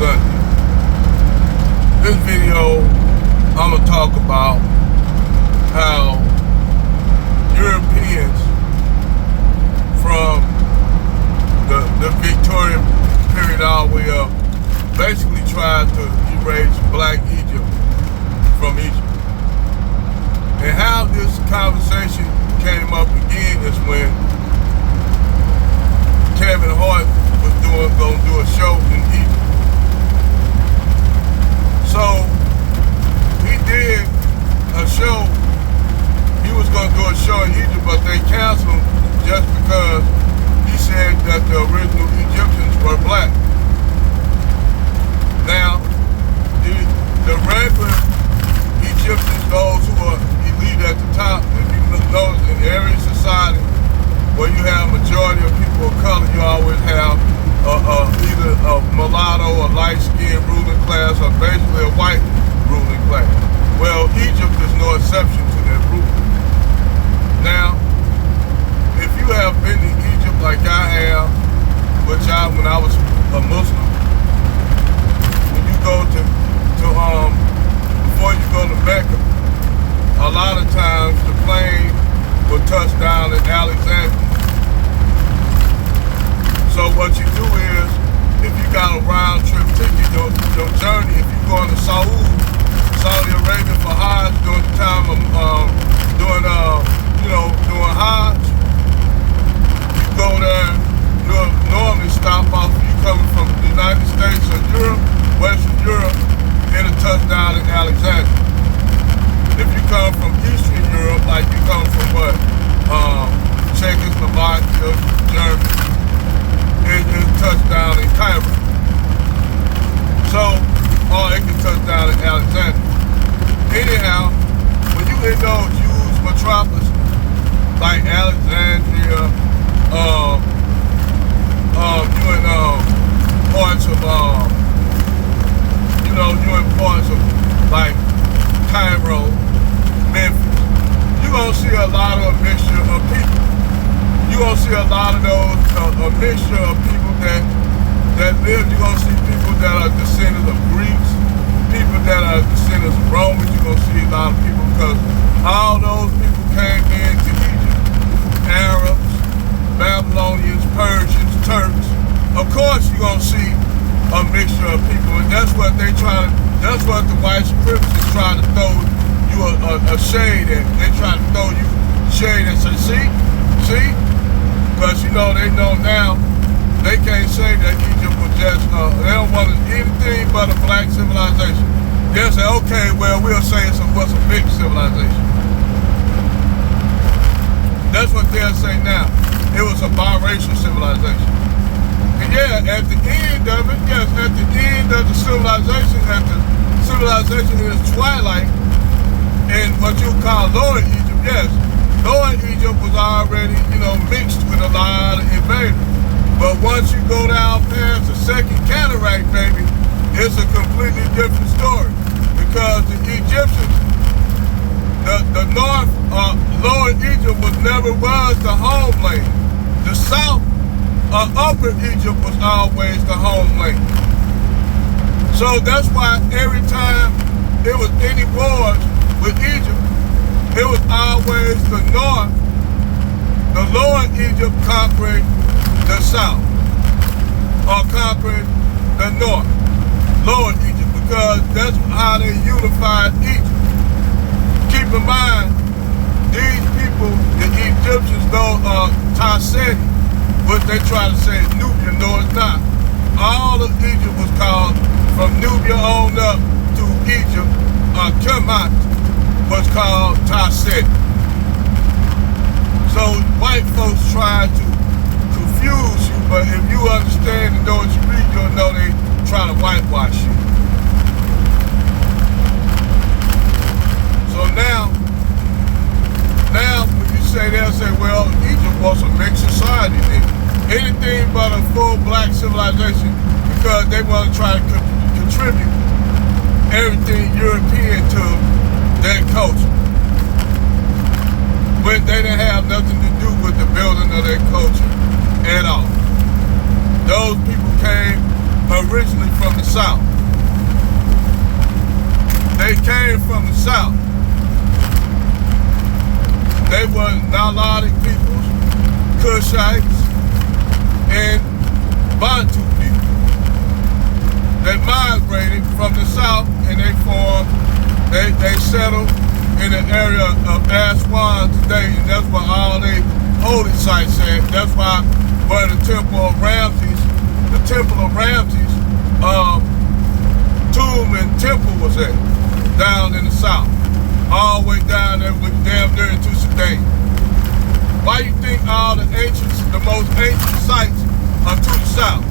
Sunday. This video, I'm going to talk about how Europeans from the Victorian period all the way up basically tried to erase Black Egypt from Egypt. And how this conversation came up again is when Kevin Hart was going to do a show in Egypt. So he did a show. He was going to do a show in Egypt, but they canceled just because he said that the original Egyptians were black. Now, the regular Egyptians, those who are elite at the top, if you notice in every society where you have a majority of people of color, you always have either a mulatto or light-skinned ruling class or basically a white ruling class. Well, Egypt is no exception to that rule. Now, if you have been to Egypt like I have, when I was a Muslim, when you go before you go to Mecca, a lot of times the plane will touch down at Alexandria. So what you do is, if you got a round trip ticket, your journey, if you're going to Saudi Arabia for Hajj during the time of doing Hajj, you go there, you'll normally stop off if you're coming from the United States or Europe, Western Europe, and a touchdown in Alexandria. If you come from Eastern Europe, like you come from Czechoslovakia, Germany, it can touch down in Cairo. Or it can touch down in Alexandria. Anyhow, when you in those huge metropolises like Alexandria, you in parts of like Cairo, Memphis, you're gonna see a lot of a mixture of people. You're gonna see a lot of those, a mixture of people that live. You're gonna see people that are descendants of Greeks, people that are descendants of Romans. You're gonna see a lot of people because all those people came into Egypt. Arabs, Babylonians, Persians, Turks. Of course you're gonna see a mixture of people, and that's what the white supremacists try to throw you a shade at. They try to throw you shade and say, see? Because they know now they can't say that Egypt was just, they don't want anything but a black civilization. They'll say, okay, well, we'll say it was a mixed civilization. That's what they'll say now. It was a biracial civilization. And yeah, at the end of it, yes, at the end of the civilization, in its twilight, and what you call Lower Egypt, yes, Lower Egypt was already, mixed with a lot of invaders. But once you go down past the second cataract, baby, it's a completely different story. Because the Egyptians, the north, Lower Egypt never was the homeland. The south, Upper Egypt was always the homeland. So that's why every time it was any wars with Egypt, it was always the north, the Lower Egypt conquering the south, or conquering the north, Lower Egypt, because that's how they unified Egypt. Keep in mind, these people, the Egyptians, those Tarseti, what they try to say is Nubia, no it's not. All of Egypt was called, from Nubia on up to Egypt, Kemet was called Tarseti. So white folks try to confuse you, but if you understand and know what you read, you'll know they try to whitewash you. So now when you say, they'll say, well, Egypt was a mixed society then. Anything but a full black civilization, because they want to try to contribute everything European to their culture. But they didn't have nothing to do with the building of their culture at all. Those people came originally from the South. They came from the South. They were Nilotic peoples, Cushites, and Bantu people. They migrated from the South and they settled in the area of Aswan today, and that's where all they holy sites at. That's why where the Temple of Ramses, tomb and temple was at, down in the South. All the way down there with damn near into Sudan. Why you think all the most ancient sites are to the South?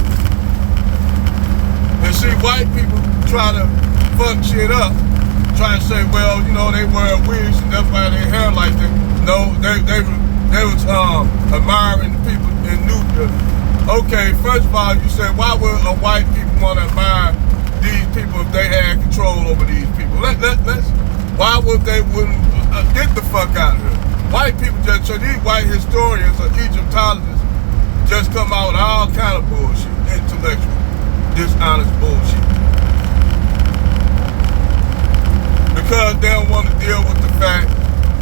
And see, white people try to fuck shit up, try to say, well, you know, they wear wigs and that's why their hair like that. No, they was admiring the people in Nubia. Okay, first of all, you said, why would a white people want to admire these people if they had control over these people? Why would they wouldn't get the fuck out of here? White people just, so these white historians or Egyptologists just come out with all kind of bullshit, intellectual, dishonest bullshit. Because they don't want to deal with the fact